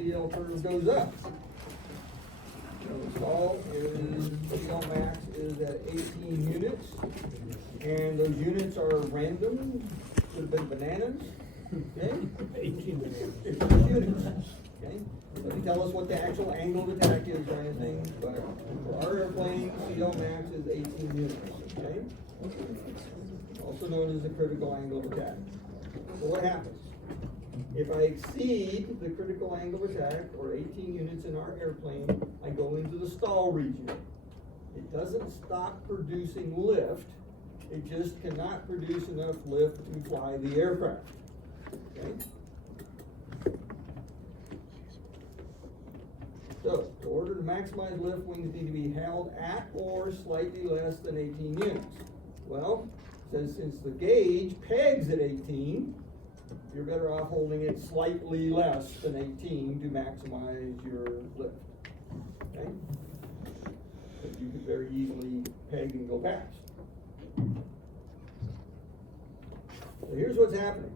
CL curve goes up. So stall is, CL max is at 18 units, and those units are random, could have been bananas, okay? 18 minutes. 18 units, okay? Doesn't tell us what the actual angle of attack is or anything, but for our airplane, CL max is 18 units, okay? Also known as the critical angle of attack. So what happens? If I exceed the critical angle of attack, or 18 units in our airplane, I go into the stall region. It doesn't stop producing lift, it just cannot produce enough lift to fly the aircraft, okay? So, in order to maximize lift, wings need to be held at or slightly less than 18 units. Well, it says since the gauge pegs at 18, you're better off holding it slightly less than 18 to maximize your lift, okay? But you could very easily peg and go past. So here's what's happening.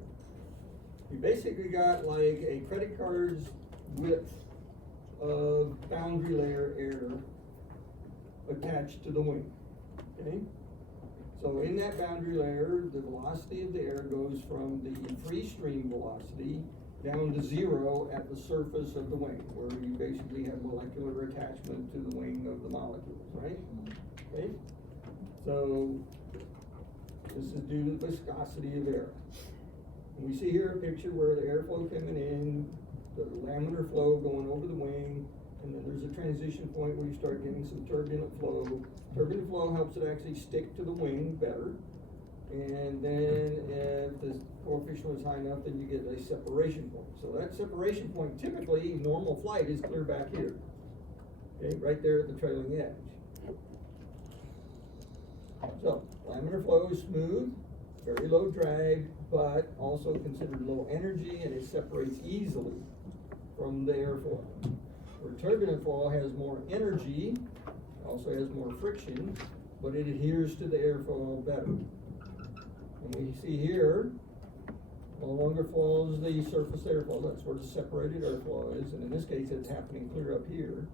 You basically got like a credit card's width of boundary layer air attached to the wing, okay? So in that boundary layer, the velocity of the air goes from the free stream velocity down to 0 at the surface of the wing, where you basically have molecular attachment to the wing of the molecules, right? Okay? So this is due to the viscosity of air. And we see here a picture where the airflow coming in, the laminar flow going over the wing, and then there's a transition point where you start getting some turbulent flow. Turbulent flow helps it actually stick to the wing better. And then if the coefficient is high enough, then you get a separation point. So that separation point, typically, normal flight is clear back here. Okay, right there at the trailing edge. So, laminar flow is smooth, very low drag, but also considered low energy, and it separates easily from the airflow. Where turbulent flow has more energy, also has more friction, but it adheres to the airflow better. And we see here, no longer flows the surface airflow, that's where the separated airflow is, and in this case it's happening clear up here.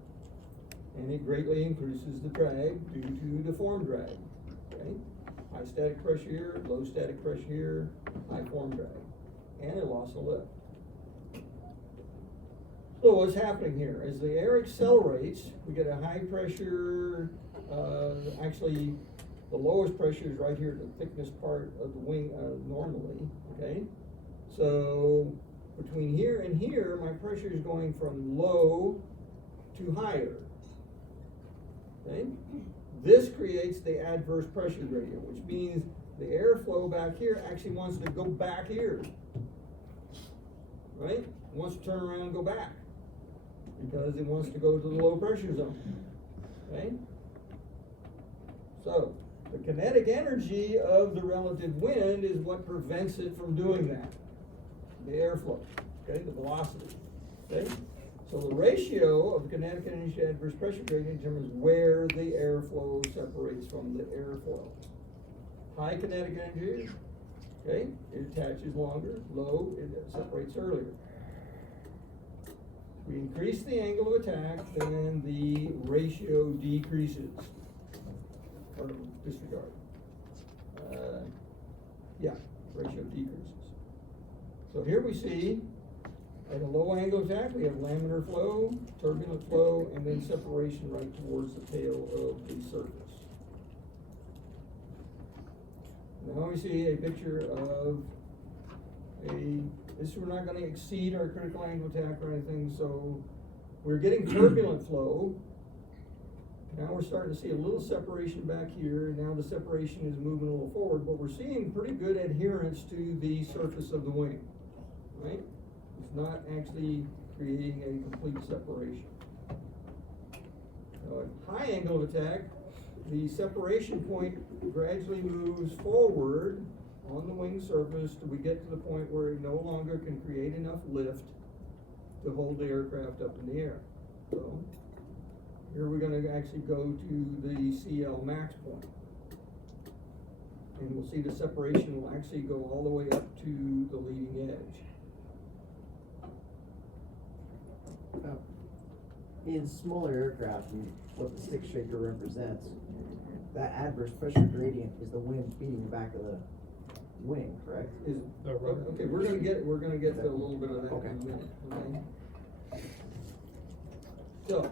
And it greatly increases the drag due to the form drag, okay? High static pressure here, low static pressure here, high form drag, and a loss of lift. So what's happening here? As the air accelerates, we get a high pressure, actually the lowest pressure is right here at the thickness part of the wing normally, okay? So between here and here, my pressure is going from low to higher, okay? This creates the adverse pressure gradient, which means the airflow back here actually wants to go back here, right? It wants to turn around and go back because it wants to go to the low pressure zone, okay? So the kinetic energy of the relative wind is what prevents it from doing that, the airflow, okay, the velocity, okay? So the ratio of kinetic energy to adverse pressure gradient determines where the airflow separates from the airflow. High kinetic energy, okay, it attaches longer. Low, it separates earlier. We increase the angle of attack, then the ratio decreases, or disregard. Ratio decreases. So here we see at a low angle of attack, we have laminar flow, turbulent flow, and then separation right towards the tail of the surface. Now we see a picture of this, we're not going to exceed our critical angle of attack or anything, so we're getting turbulent flow. Now we're starting to see a little separation back here. Now the separation is moving a little forward, but we're seeing pretty good adherence to the surface of the wing, right? It's not actually creating a complete separation. At high angle of attack, the separation point gradually moves forward on the wing surface till we get to the point where it no longer can create enough lift to hold the aircraft up in the air. So here we're going to actually go to the CL max point. And we'll see the separation will actually go all the way up to the leading edge. in smaller aircraft, what the stick shaker represents, that adverse pressure gradient is the wind beating the back of the wing, correct? Okay, we're gonna get to a little bit of that Okay. in a minute, okay? So,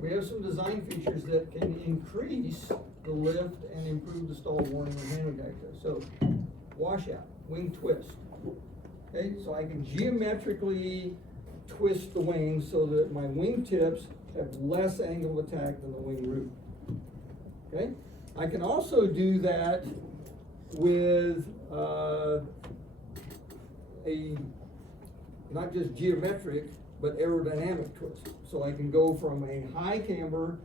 we have some design features that can increase the lift and improve the stall warning and handling access. So, washout, wing twist. Okay, so I can geometrically twist the wing so that my wing tips have less angle of attack than the wing root. Okay, I can also do that with a not just geometric but aerodynamic twist. So I can go from a high camber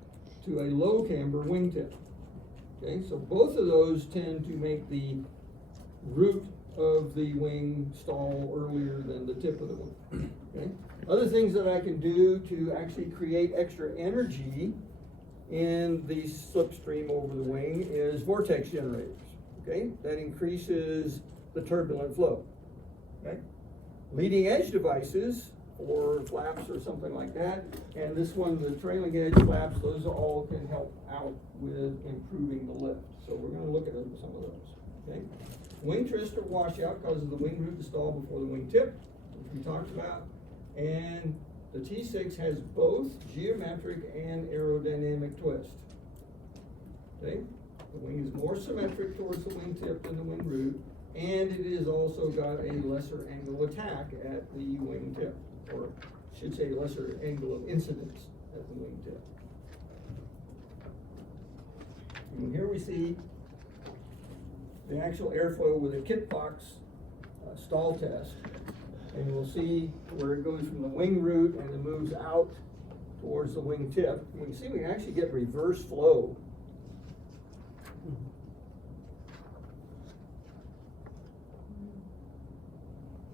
to a low camber wingtip. Okay, so both of those tend to make the root of the wing stall earlier than the tip of the wing. Okay, other things that I can do to actually create extra energy in the slipstream over the wing is vortex generators. Okay, that increases the turbulent flow. Okay, leading edge devices or flaps or something like that, and this one, the trailing edge flaps, those all can help out with improving the lift. So we're going to look at some of those. Okay, wing twist or washout causes the wing root to stall before the wing tip, which we talked about, and the T6 has both geometric and aerodynamic twist. Okay, the wing is more symmetric towards the wing tip than the wing root, and it has also got a lesser angle of attack at the wing tip, or I should say lesser angle of incidence at the wing tip. And here we see the actual airflow with a kit box stall test. And we'll see where it goes from the wing root and it moves out towards the wing tip. We can see we can actually get reverse flow.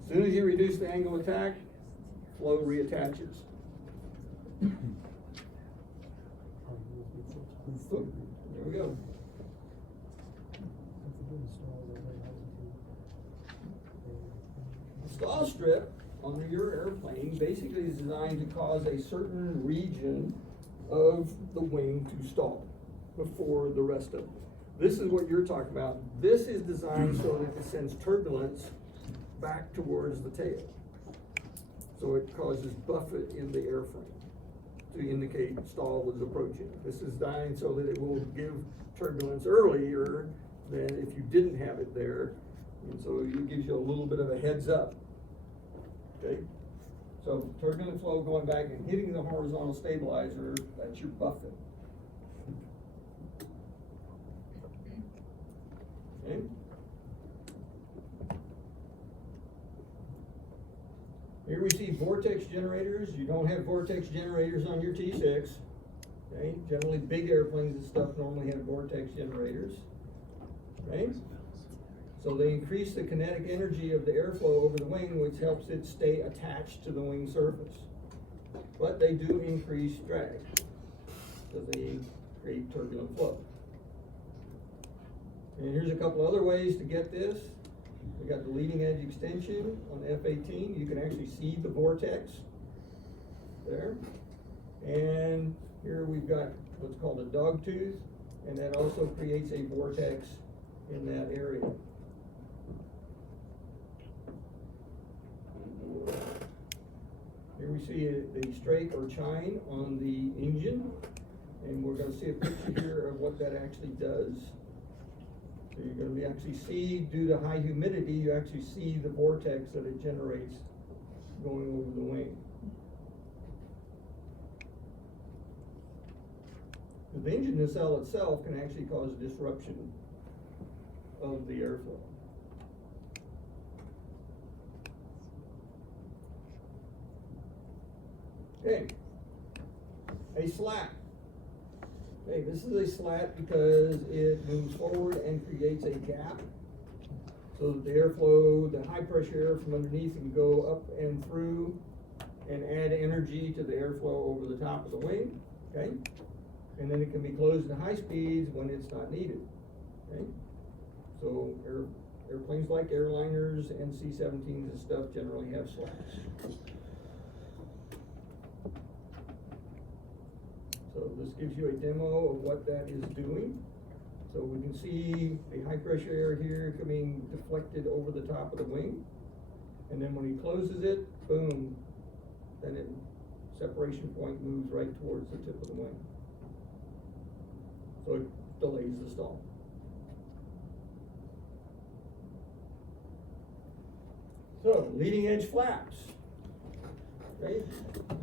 As soon as you reduce the angle of attack, flow reattaches. There we go. The stall strip on your airplane basically is designed to cause a certain region of the wing to stall before the rest of it. This is what you're talking about. This is designed so that it sends turbulence back towards the tail. So it causes buffet in the airframe to indicate stall is approaching. This is designed so that it will give turbulence earlier than if you didn't have it there. And so it gives you a little bit of a heads up. Okay? So turbulent flow going back and hitting the horizontal stabilizer, that's your buffet. Okay? Here we see vortex generators. You don't have vortex generators on your T6. Okay? Generally big airplanes and stuff normally have vortex generators. Okay? So they increase the kinetic energy of the airflow over the wing, which helps it stay attached to the wing surface. But they do increase drag, because they create turbulent flow. And here's a couple other ways to get this. We got the leading edge extension on F-18. You can actually see the vortex there. And here we've got what's called a dog tooth, and that also creates a vortex in that area. Here we see the strake or chine on the engine, and we're going to see a picture here of what that actually does. So you're going to actually see, due to high humidity, you actually see the vortex that it generates going over the wing. The engine nacelle itself can actually cause disruption of the airflow. Okay, a slat. Okay, this is a slat because it moves forward and creates a gap so that the airflow, the high pressure air from underneath can go up and through and add energy to the airflow over the top of the wing, okay? And then it can be closed at high speeds when it's not needed, okay? So airplanes like airliners and C-17s and stuff generally have slats. this gives you a demo of what that is doing. So we can see a high pressure air here coming deflected over the top of the wing. And then when he closes it, boom, then it, separation point moves right towards the tip of the wing. So it delays the stall. So, leading edge flaps. Okay,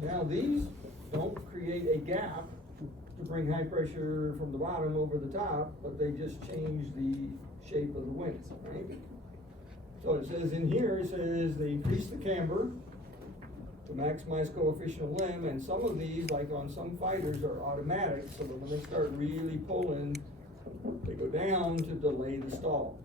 now these don't create a gap to bring high pressure from the bottom over the top, but they just change the shape of the wings, right? So it says in here, it says they increase the camber to maximize coefficient of limb, and some of these, like on some fighters, are automatic, so that when they start really pulling, they go down to delay the stall.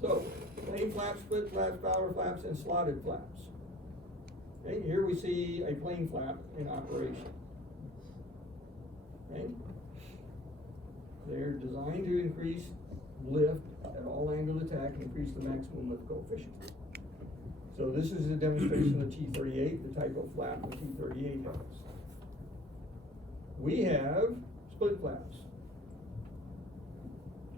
So, plain flaps, split flaps, Fowler flaps, and slotted flaps. Okay, here we see a plain flap in operation. Okay? They're designed to increase lift at all angle of attack, increase the maximum lift coefficient. So this is a demonstration of the T-38, the type of flap the T-38 has. We have split flaps.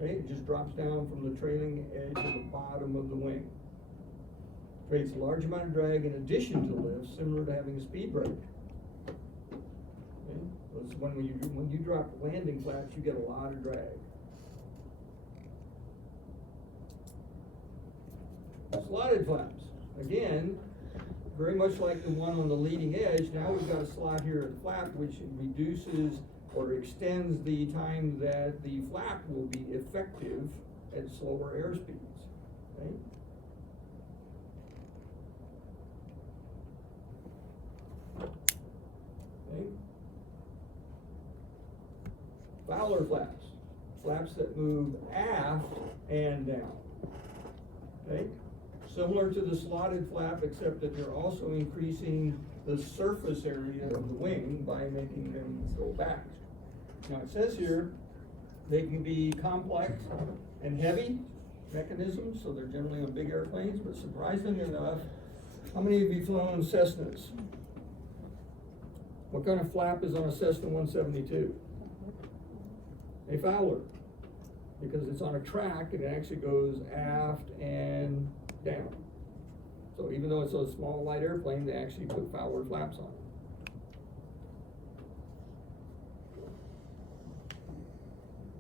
Okay, it just drops down from the trailing edge of the bottom of the wing. Creates a large amount of drag in addition to lift, similar to having a speed brake. Okay, so it's when you drop landing flaps, you get a lot of drag. Slotted flaps, again, very much like the one on the leading edge. Now we've got a slot here at the flap, which reduces or extends the time that the flap will be effective at slower airspeeds. Okay? Okay? Fowler flaps, flaps that move aft and down. Okay? Similar to the slotted flap, except that you're also increasing the surface area of the wing by making them go back. Now it says here, they can be complex and heavy mechanisms, so they're generally on big airplanes, but surprisingly enough, how many of you flown Cessnas? What kind of flap is on a Cessna 172? A Fowler, because it's on a track, it actually goes aft and down. So even though it's a small light airplane, they actually put Fowler flaps on it.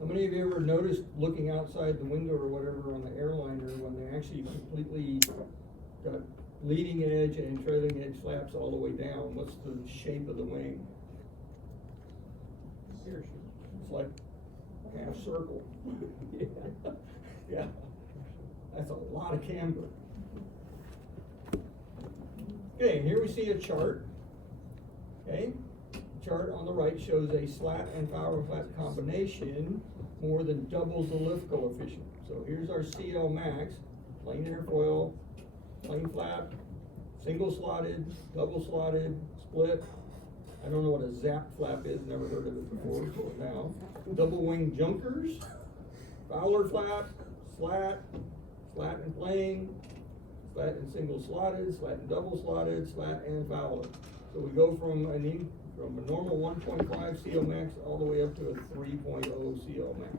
How many of you ever noticed looking outside the window or whatever on the airliner when they actually completely got leading edge and trailing edge flaps all the way down? What's the shape of the wing? It's like half circle. Yeah. Yeah. That's a lot of camber. Okay, here we see a chart. Okay, the chart on the right shows a slat and Fowler flap combination more than doubles the lift coefficient. So here's our CL max, plain airfoil, plain flap, single slotted, double slotted, split. I don't know what a zap flap is, never heard of it before, so now. Double wing junkers, Fowler flap, slat, slat and plain, slat and single slotted, slat and double slotted, slat and Fowler. So we go from a normal 1.5 CL max all the way up to a 3.0 CL max.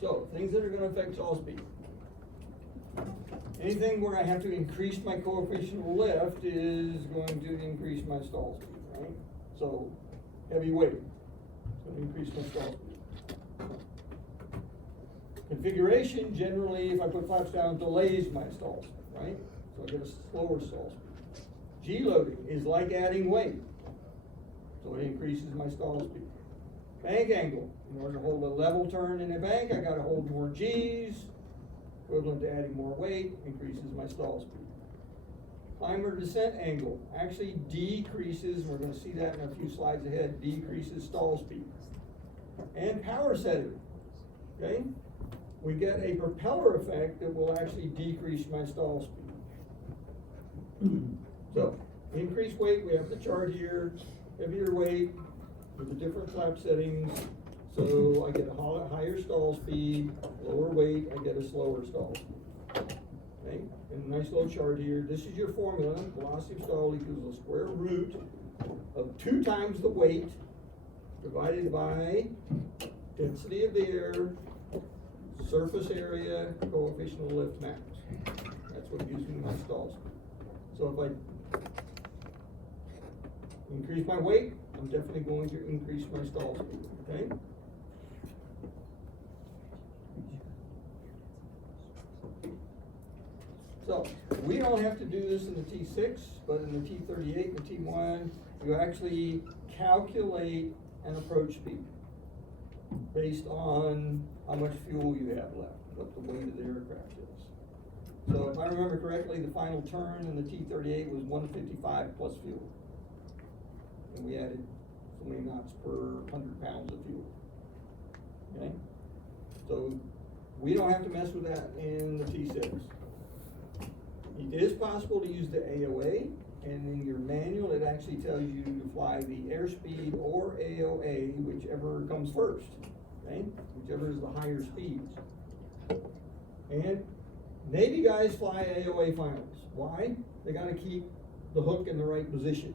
So, things that are going to affect stall speed. Anything where I have to increase my coefficient of lift is going to increase my stall speed, right? So, heavy weight is going to increase my stall speed. Configuration, generally, if I put flaps down, delays my stall speed, right? So I get a slower stall speed. G-loading is like adding weight, so it increases my stall speed. Bank angle, in order to hold a level turn in a bank, I gotta hold more G's, equivalent to adding more weight, increases my stall speed. Climber descent angle actually decreases, we're gonna see that in a few slides ahead, decreases stall speed. And power setting, okay? We get a propeller effect that will actually decrease my stall speed. So, increased weight, we have the chart here, heavier weight, with the different flap settings. So I get a higher stall speed, lower weight, I get a slower stall. Okay, and a nice little chart here. This is your formula. Velocity of stall equals the square root of 2 times the weight divided by density of the air, surface area, coefficient of lift max. That's what gives me my stalls. So if I increase my weight, I'm definitely going to increase my stall speed, okay? So, we don't have to do this in the T6, but in the T38 and the T1, you actually calculate an approach speed based on how much fuel you have left, what the weight of the aircraft is. So if I remember correctly, the final turn in the T38 was 155 plus fuel. And we added so many knots per 100 pounds of fuel. Okay? So we don't have to mess with that in the T6. It is possible to use the AOA, and in your manual it actually tells you to fly the airspeed or AOA, whichever comes first, okay? Whichever is the higher speeds. And Navy guys fly AOA finals. Why? They gotta keep the hook in the right position.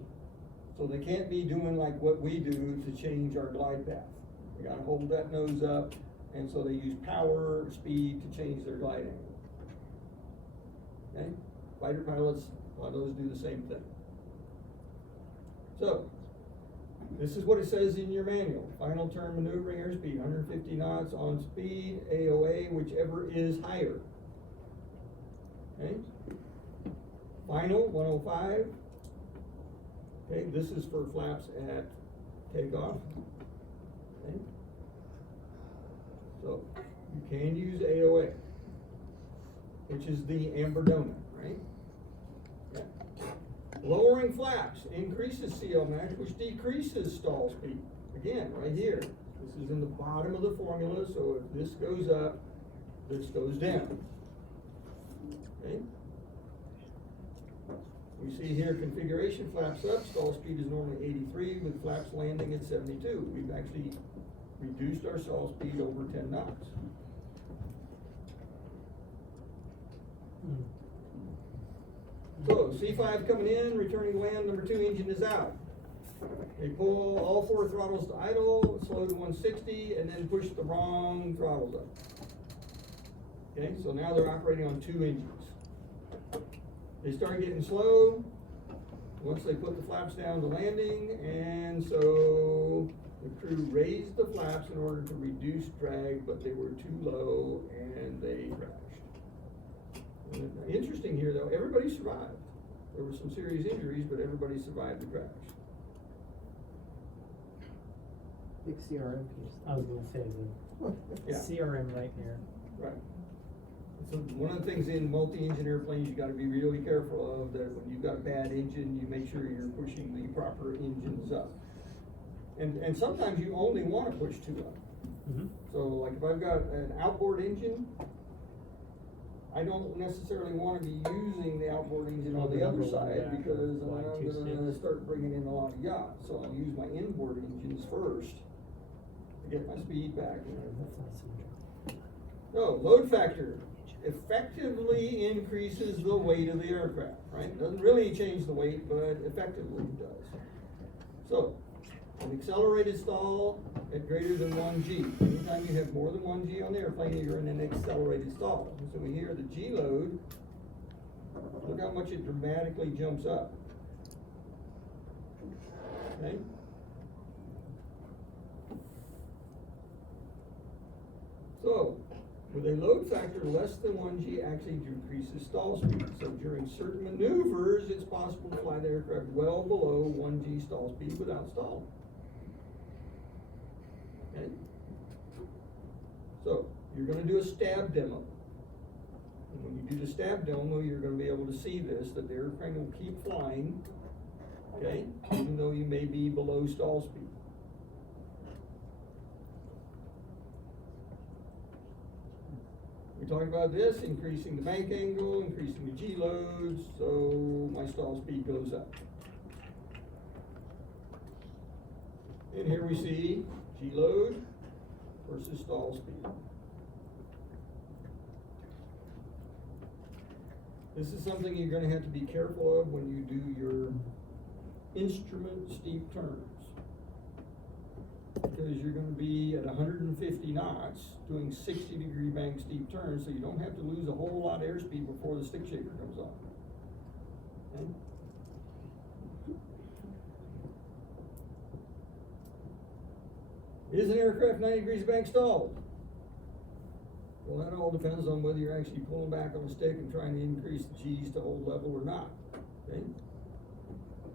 So they can't be doing like what we do to change our glide path. They gotta hold that nose up, and so they use power, speed to change their glide angle. Okay? Fighter pilots, a lot of those do the same thing. So, this is what it says in your manual. Final turn maneuvering airspeed, 150 knots on speed, AOA, whichever is higher. Okay? Final, 105. Okay, this is for flaps at takeoff. Okay? So, you can use AOA, which is the amber donut, right? Yeah. Lowering flaps increases CLmax, which decreases stall speed. Again, right here. This is in the bottom of the formula, so if this goes up, this goes down. Okay? We see here configuration, flaps up, stall speed is normally 83, with flaps landing at 72. We've actually reduced our stall speed over 10 knots. So, C5 coming in, returning to land, number 2 engine is out. They pull all 4 throttles to idle, slow to 160, and then push the wrong throttles up. Okay, so now they're operating on 2 engines. They start getting slow once they put the flaps down to landing, and so the crew raised the flaps in order to reduce drag, but they were too low and they crashed. And interesting here though, everybody survived. There were some serious injuries, but everybody survived the crash. Big CRM piece. I was gonna say the Yeah. CRM right here. Right. So one of the things in multi-engine airplanes you gotta be really careful of, that when you've got a bad engine, you make sure you're pushing the proper engines up. And sometimes you only wanna push 2 up. Mm-hmm. So like if I've got an outboard engine, I don't necessarily wanna be using the outboard engine on the other side, because I'm gonna start bringing in a lot of yaw. So I'll use my inboard engines first to get my speed back. So, load factor effectively increases the weight of the aircraft, right? Doesn't really change the weight, but effectively it does. So, an accelerated stall at greater than 1G. Anytime you have more than 1G on the airplane, you're in an accelerated stall. So we hear the G load, look how much it dramatically jumps up. Okay? So, with a load factor less than 1G actually decreases stall speed. So during certain maneuvers, it's possible to fly the aircraft well below 1G stall speed without stalling. Okay? So, you're gonna do a stab demo. And when you do the stab demo, you're gonna be able to see this, that the airplane will keep flying, okay? Even though you may be below stall speed. We talked about this, increasing the bank angle, increasing the G loads, so my stall speed goes up. And here we see G load versus stall speed. This is something you're gonna have to be careful of when you do your instrument steep turns. Because you're gonna be at 150 knots doing 60-degree bank steep turns, so you don't have to lose a whole lot of airspeed before the stick shaker comes on. Okay? Is an aircraft 90 degrees bank stalled? Well, that all depends on whether you're actually pulling back on the stick and trying to increase the G's to hold level or not, okay?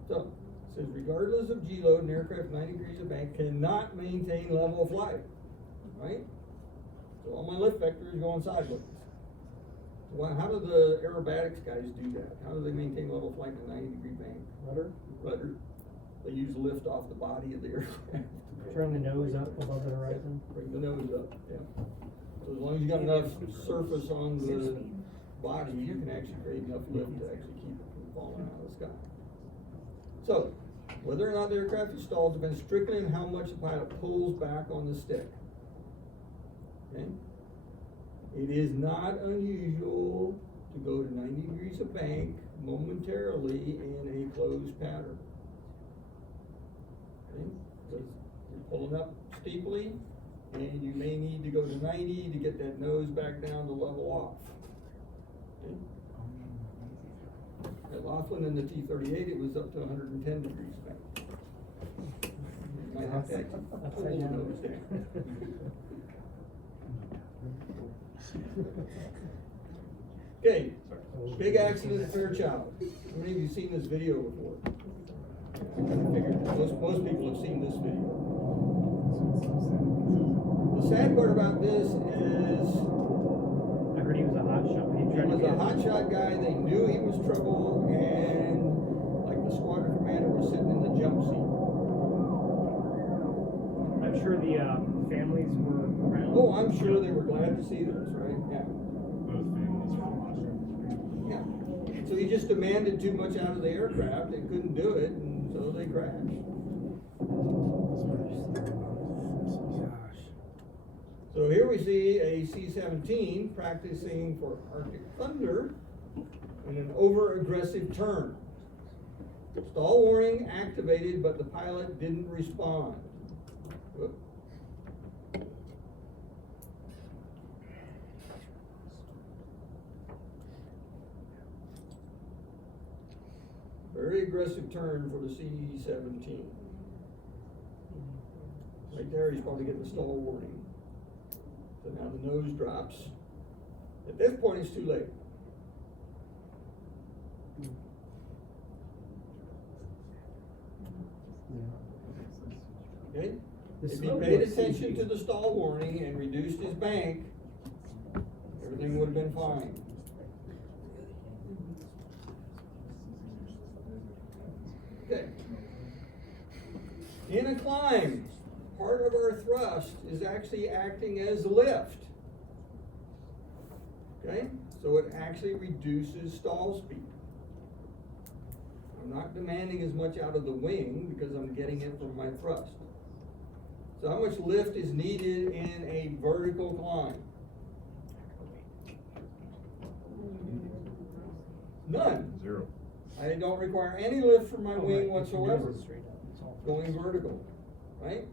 So, it says regardless of G load, an aircraft 90 degrees of bank cannot maintain level of flight, right? So all my lift vector is going sideways. Well, how do the aerobatics guys do that? How do they maintain level of flight in a 90-degree bank? Rudder. They use lift off the body of the aircraft. Turn the nose up above the horizon. Bring the nose up, yeah. So as long as you got enough surface on the body, you can actually create enough lift to actually keep it from falling out of the sky. So, whether or not the aircraft is stalled depends strictly on how much the pilot pulls back on the stick. Okay? It is not unusual to go to 90 degrees of bank momentarily in a closed pattern. Okay? Because you're pulling up steeply, and you may need to go to 90 to get that nose back down to level off. Okay? At Laughlin in the T-38, it was up to 110 degrees back. You might have to actually pull the nose down. Okay, big accident at Fairchild. How many of you seen this video before? I kind of figured most people have seen this video. The sad part about this is I heard he was a hot shot. he was a hotshot guy. They knew he was trouble, and like the squadron commander was sitting in the jump seat. I'm sure the families were around. Oh, I'm sure they were glad to see this, right? Yeah. Yeah. So he just demanded too much out of the aircraft. They couldn't do it, and so they crashed. So here we see a C-17 practicing for Arctic Thunder in an over-aggressive turn. Stall warning activated, but the pilot didn't respond. Whoop. Very aggressive turn for the C-17. Right there, he's probably getting the stall warning. So now the nose drops. At this point, it's too late. Okay? If he paid attention to the stall warning and reduced his bank, everything would have been fine. Okay. In a climb, part of our thrust is actually acting as lift. Okay? So it actually reduces stall speed. I'm not demanding as much out of the wing because I'm getting it from my thrust. So how much lift is needed in a vertical climb? None. Zero. I don't require any lift from my wing whatsoever. Going vertical, right?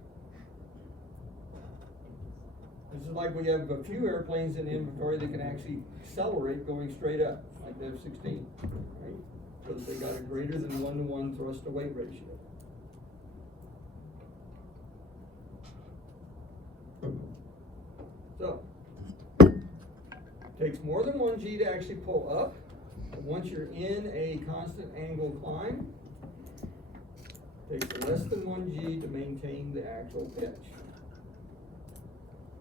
This is like we have a few airplanes in inventory that can actually accelerate going straight up, like the F-16, right? Because they got a greater than 1-to-1 thrust to weight ratio. So, takes more than 1 G to actually pull up. But once you're in a constant angle climb, takes less than 1 G to maintain the actual pitch.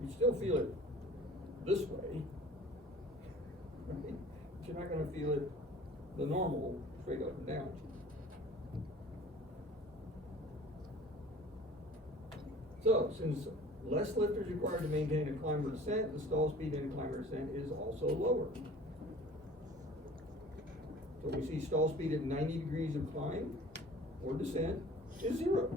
You still feel it this way, right? But you're not going to feel it the normal straight up and down. So, since less lift is required to maintain a climb or descent, the stall speed in a climb or descent is also lower. So we see stall speed at 90 degrees of climb or descent is 0.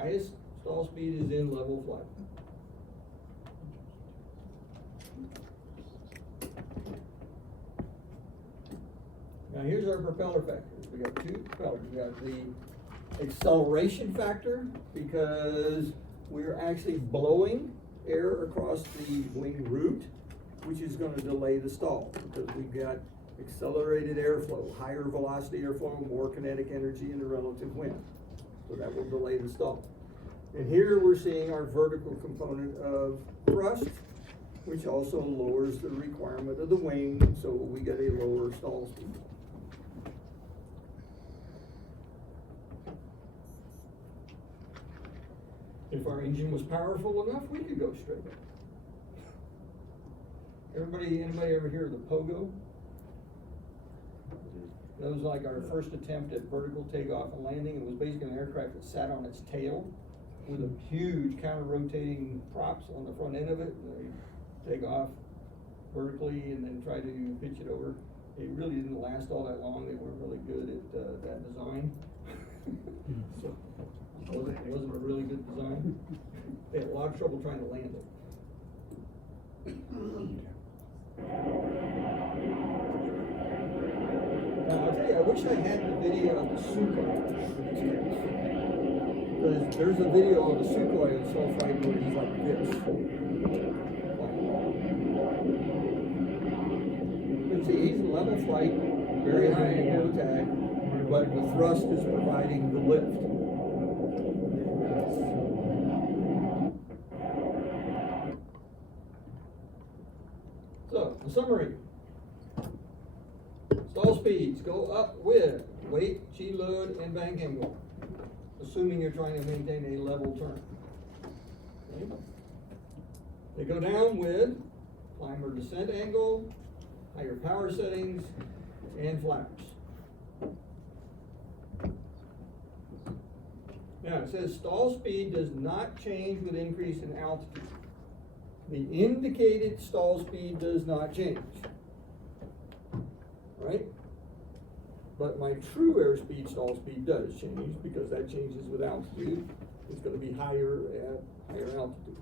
Highest stall speed is in level flight. Now here's our propeller factors. We got two propellers. We got the acceleration factor, because we're actually blowing air across the wing root, which is gonna delay the stall, because we've got accelerated airflow, higher velocity airflow, more kinetic energy in the relative wind. So that will delay the stall. And here we're seeing our vertical component of thrust, which also lowers the requirement of the wing, so we get a lower stall speed. If our engine was powerful enough, we could go straight. Anybody ever hear of the Pogo? That was like our first attempt at vertical takeoff and landing. It was basically an aircraft that sat on its tail with a huge counter-rotating props on the front end of it. And they take off vertically and then try to pitch it over. It really didn't last all that long. They weren't really good at that design. So it wasn't a really good design. They had a lot of trouble trying to land it. Now, I'll tell you, I wish I had the video of the Sukhoi for these kids. Because there's a video of the Sukhoi in Soul Fight where he's like this. You can see he's in level flight, very high angle attack, but the thrust is providing the lift. So, the summary. Stall speeds go up with weight, G load, and bank angle, assuming you're trying to maintain a level turn. Okay. They go down with climb or descent angle, higher power settings, and flaps. Now it says stall speed does not change with increase in altitude. The indicated stall speed does not change. Right? But my true airspeed stall speed does change, because that changes with altitude. It's going to be higher at higher altitude.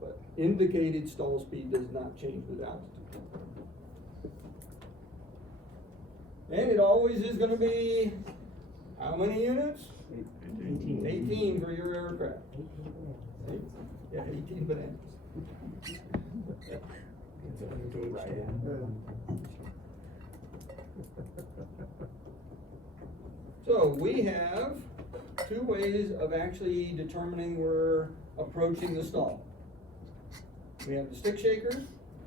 But indicated stall speed does not change with altitude. And it always is going to be how many units? 18. 18 for your aircraft. Yeah, 18 bananas. So we have two ways of actually determining we're approaching the stall. We have the stick shaker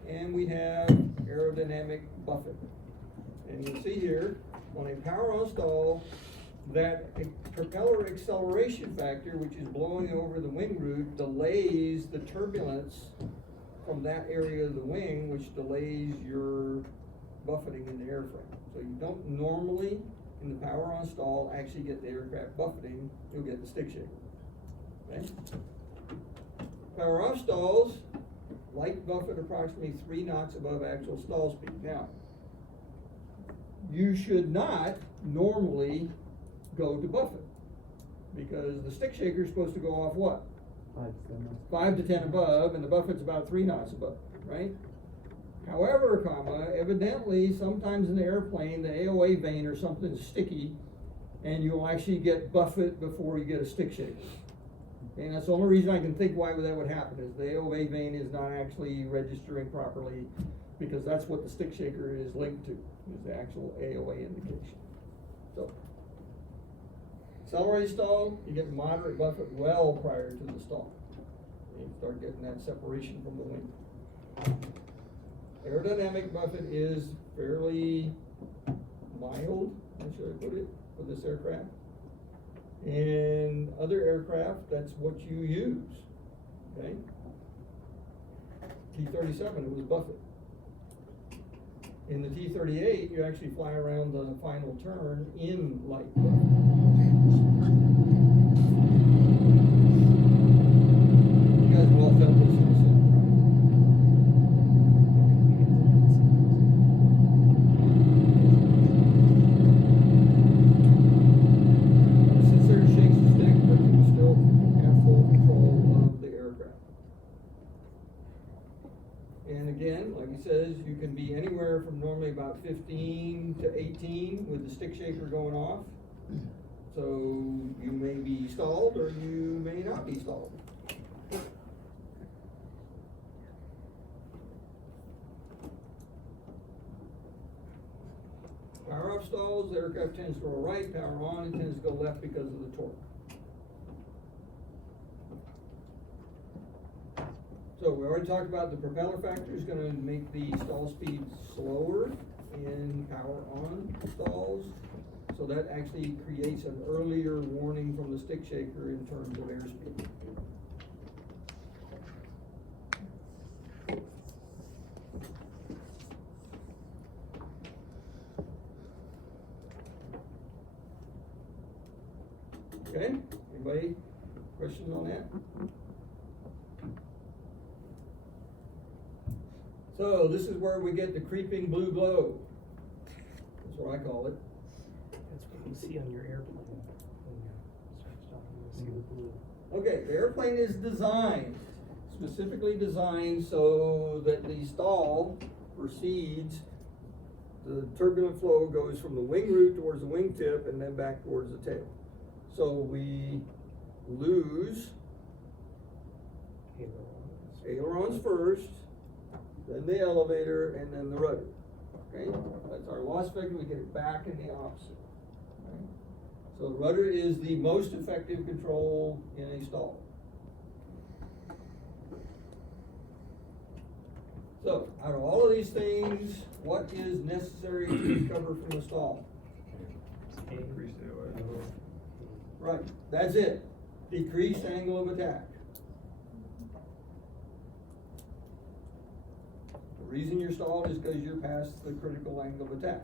and we have aerodynamic buffet. And you'll see here on a power on stall that propeller acceleration factor, which is blowing over the wing root, delays the turbulence from that area of the wing, which delays your buffeting in the airframe. So you don't normally, in the power on stall, actually get the aircraft buffeting. You'll get the stick shaker. Okay? Power off stalls, light buffet approximately 3 knots above actual stall speed. Now, you should not normally go to buffet, because the stick shaker is supposed to go off what? 5 to 10 above, and the buffet's about 3 knots above, right? However, evidently sometimes in the airplane the AOA vane or something is sticky, and you'll actually get buffet before you get a stick shaker. And that's the only reason I can think why that would happen, is the AOA vane is not actually registering properly, because that's what the stick shaker is linked to, is the actual AOA indication. So, accelerated stall, you get moderate buffet well prior to the stall. You start getting that separation from the wing. Aerodynamic buffet is fairly mild, how should I put it, for this aircraft. In other aircraft, that's what you use, okay? T-37, it was buffet. In the T-38, you actually fly around the final turn in light buffet. You guys have all felt this in the sim. Since there shakes the stick, but you can still again, like he says, you can be anywhere from normally about 15 to 18 with the stick shaker going off. So you may be stalled or you may not be stalled. Power off stalls, the aircraft tends to go right, power on, it tends to go left because of the torque. So we already talked about the propeller factor is gonna make the stall speed slower in power on stalls. So that actually creates an earlier warning from the stick shaker in terms of airspeed. Okay, anybody questions on that? So this is where we get the creeping blue glow. That's what I call it. That's what you see on your airplane. When you start stopping, you see the blue. Okay, the airplane is designed, specifically designed so that the stall proceeds, the turbulent flow goes from the wing root towards the wingtip and then back towards the tail. So we lose ailerons first, then the elevator, and then the rudder. Okay, that's our loss vector. We get it back in the opposite. Okay? So the rudder is the most effective control in a stall. So out of all of these things, what is necessary to recover from a stall? Increase the oil. Right, that's it. Decreased angle of attack. The reason you're stalled is because you're past the critical angle of attack.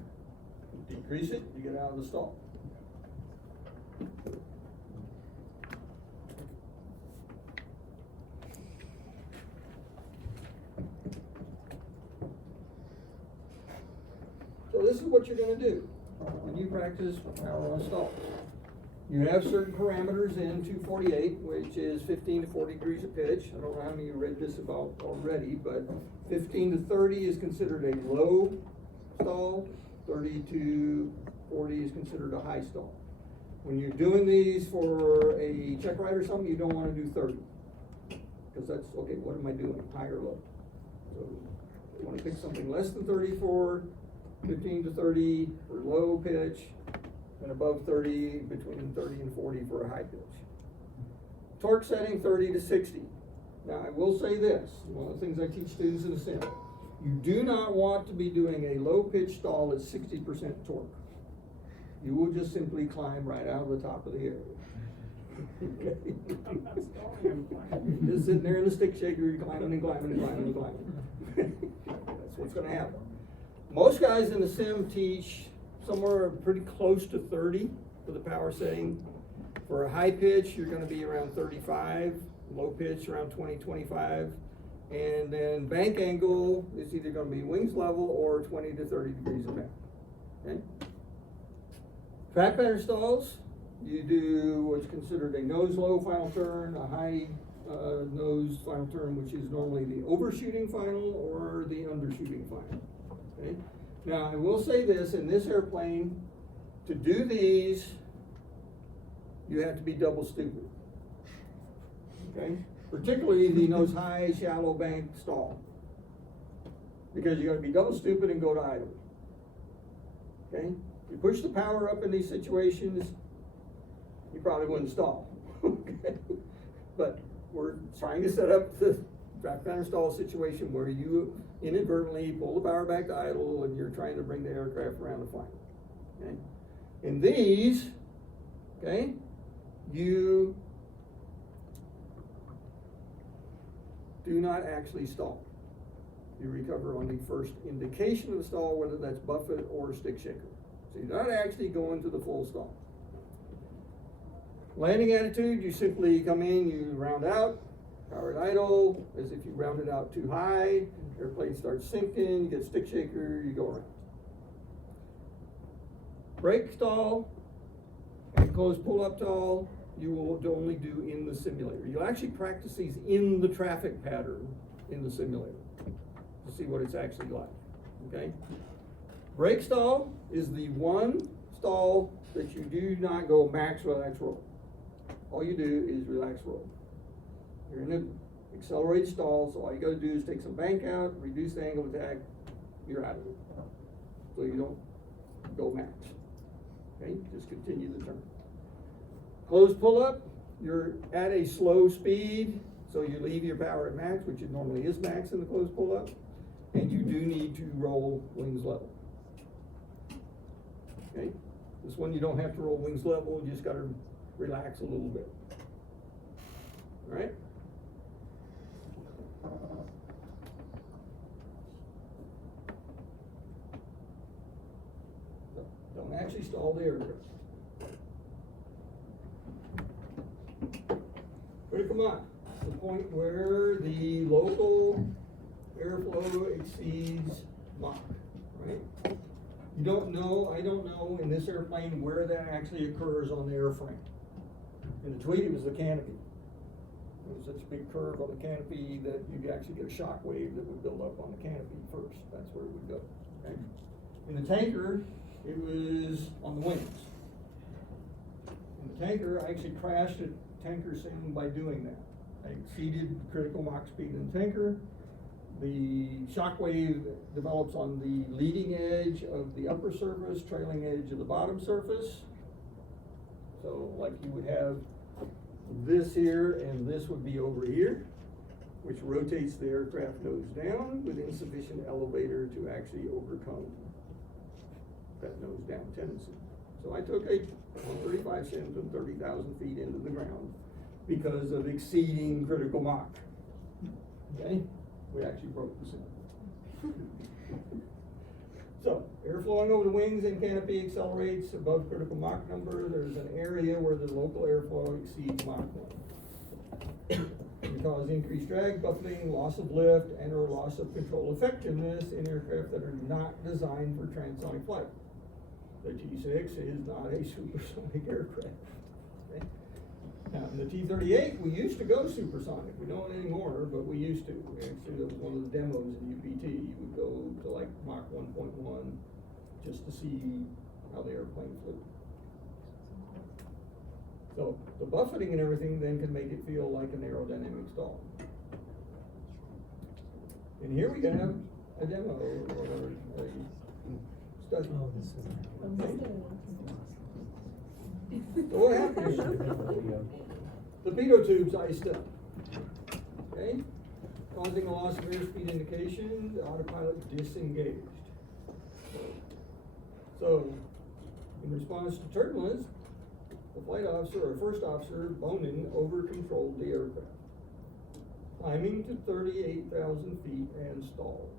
Decrease it, you get out of the stall. So this is what you're gonna do when you practice power on stalls. You have certain parameters in 248, which is 15 to 40 degrees of pitch. I don't know how many you read this about already, but 15 to 30 is considered a low stall. 30 to 40 is considered a high stall. When you're doing these for a check ride or something, you don't want to do 30. Because that's, okay, what am I doing, high or low? So you want to pick something less than 30 for 15 to 30 for low pitch, and above 30, between 30 and 40 for a high pitch. Torque setting 30 to 60. Now I will say this, one of the things I teach students in the sim, you do not want to be doing a low pitch stall at 60% torque. You will just simply climb right out of the top of the area. I'm not stalling, I'm climbing. You're just sitting there in the stick shaker, you're climbing and climbing and climbing and climbing. That's what's gonna happen. Most guys in the sim teach somewhere pretty close to 30 for the power setting. For a high pitch, you're gonna be around 35, low pitch around 20, 25. And then bank angle is either gonna be wings level or 20 to 30 degrees of bank, okay? Track pattern stalls, you do what's considered a nose low final turn, a high nose final turn, which is normally the overshooting final or the undershooting final, okay? Now, I will say this, in this airplane, to do these, you have to be double stupid, okay? Particularly the nose high, shallow bank stall. Because you gotta be double stupid and go to idle. Okay? You push the power up in these situations, you probably wouldn't stall, okay? But we're trying to set up the track pattern stall situation where you inadvertently pull the power back to idle and you're trying to bring the aircraft around the flank, okay? In these, okay, you do not actually stall. You recover on the first indication of the stall, whether that's buffet or stick shaker. So you're not actually going to the full stall. Landing attitude, you simply come in, you round out, powered idle, as if you rounded out too high, airplane starts sinking, you get stick shaker, you go around. Brake stall, and close pull-up stall, you will only do in the simulator. You'll actually practice these in the traffic pattern in the simulator. to see what it's actually like, okay? Brake stall is the one stall that you do not go max relax roll. All you do is relax roll. You're in an accelerated stall, so all you gotta do is take some bank out, reduce the angle of attack, you're out of it. So you don't go max, okay? Just continue the turn. Closed pull-up, you're at a slow speed, so you leave your power at max, which it normally is max in the closed pull-up, and you do need to roll wings level. Okay, this one you don't have to roll wings level, you just gotta relax a little bit. Alright? Don't actually stall the aircraft. Critical Mach, the point where the local airflow exceeds Mach, right? You don't know, I don't know in this airplane where that actually occurs on the airframe. In the Tweed, it was the canopy. There was such a big curve on the canopy that you'd actually get a shock wave that would build up on the canopy first. That's where it would go, okay? In the tanker, it was on the wings. In the tanker, I actually crashed a tanker sim by doing that. I exceeded critical Mach speed in the tanker. The shock wave develops on the leading edge of the upper surface, trailing edge of the bottom surface. So like you would have this here, and this would be over here, which rotates the aircraft nose down with insufficient elevator to actually overcome that nose down tendency. So I took a 135 sim from 30,000 feet into the ground because of exceeding critical Mach. Okay? We actually broke the sim. So, air flowing over the wings and canopy accelerates above critical Mach number. There's an area where the local airflow exceeds Mach 1. It causes increased drag, buffeting, loss of lift, and or loss of control effectiveness in aircraft that are not designed for transonic flight. The T6 is not a supersonic aircraft. Okay? Now, in the T-38, we used to go supersonic. We don't anymore, but we used to. Actually, that was one of the demos in UPT. You would go to like Mach 1.1 just to see how the airplane flew. So, the buffeting and everything then can make it feel like an aerodynamic stall. And here we have a demo or a study. Oh, this is. So what happens? The pitot tubes iced up, okay? Causing a loss of airspeed indication, the autopilot disengaged. So, in response to turbulence, the flight officer or first officer, Bonin, over-controlled the aircraft, climbing to 38,000 feet and stalled.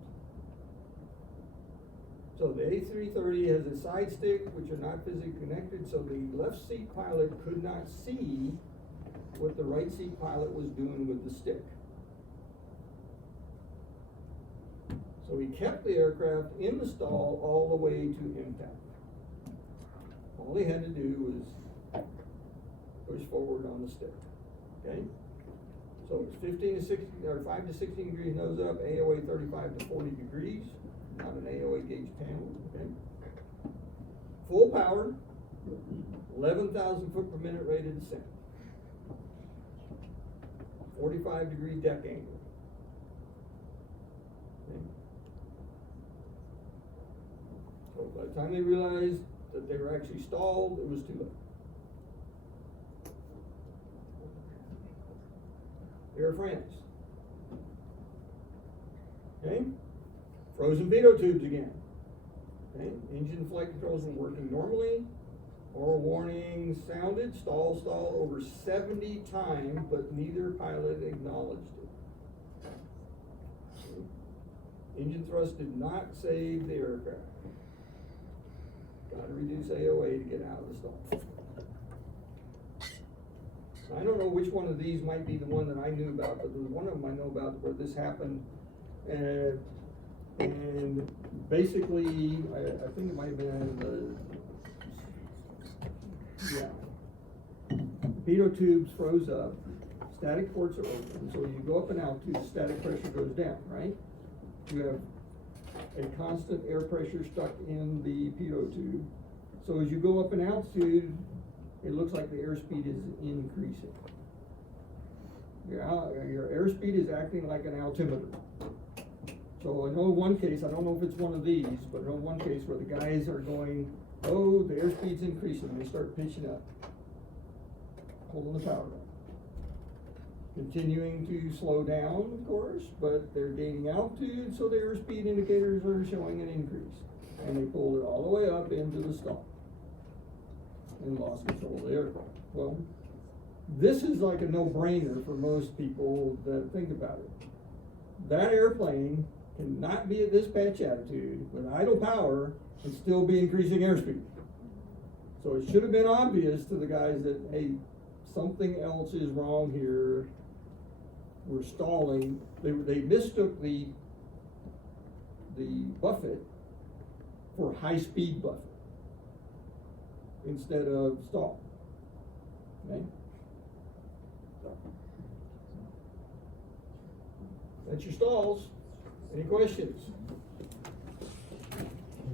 So the A330 has a side stick, which are not physically connected, so the left seat pilot could not see what the right seat pilot was doing with the stick. So he kept the aircraft in the stall all the way to impact. All he had to do was push forward on the stick, okay? So it's 15 to 16, or 5 to 16 degrees nose up, AOA 35 to 40 degrees. Not an AOA gauge panel, okay? Full power, 11,000 foot per minute rate of descent. 45-degree deck angle. Okay? So by the time they realized that they were actually stalled, it was too late. Air France. Okay? Frozen pitot tubes again. Okay? Engine flight controls were working normally. Oral warning sounded, stall over 70 times, but neither pilot acknowledged it. Okay? Engine thrust did not save the aircraft. Got to reduce AOA to get out of the stall. I don't know which one of these might be the one that I knew about, but there's one of them I know about where this happened. And basically, I think it might have been pitot tubes froze up, static ports are open, so you go up in altitude, static pressure goes down, right? You have a constant air pressure stuck in the pitot tube. So as you go up in altitude, it looks like the airspeed is increasing. Your airspeed is acting like an altimeter. So I know one case, I don't know if it's one of these, but I know one case where the guys are going, oh, the airspeed's increasing, they start pitching up, pulling the power up. Continuing to slow down, of course, but they're gaining altitude, so their airspeed indicators are showing an increase. And they pulled it all the way up into the stall and lost control of the aircraft. Well, this is like a no-brainer for most people that think about it. That airplane cannot be at dispatch altitude with idle power and still be increasing airspeed. So it should have been obvious to the guys that, hey, something else is wrong here. We're stalling. They mistook the buffet for high-speed buffet instead of stall. Okay? That's your stalls. Any questions?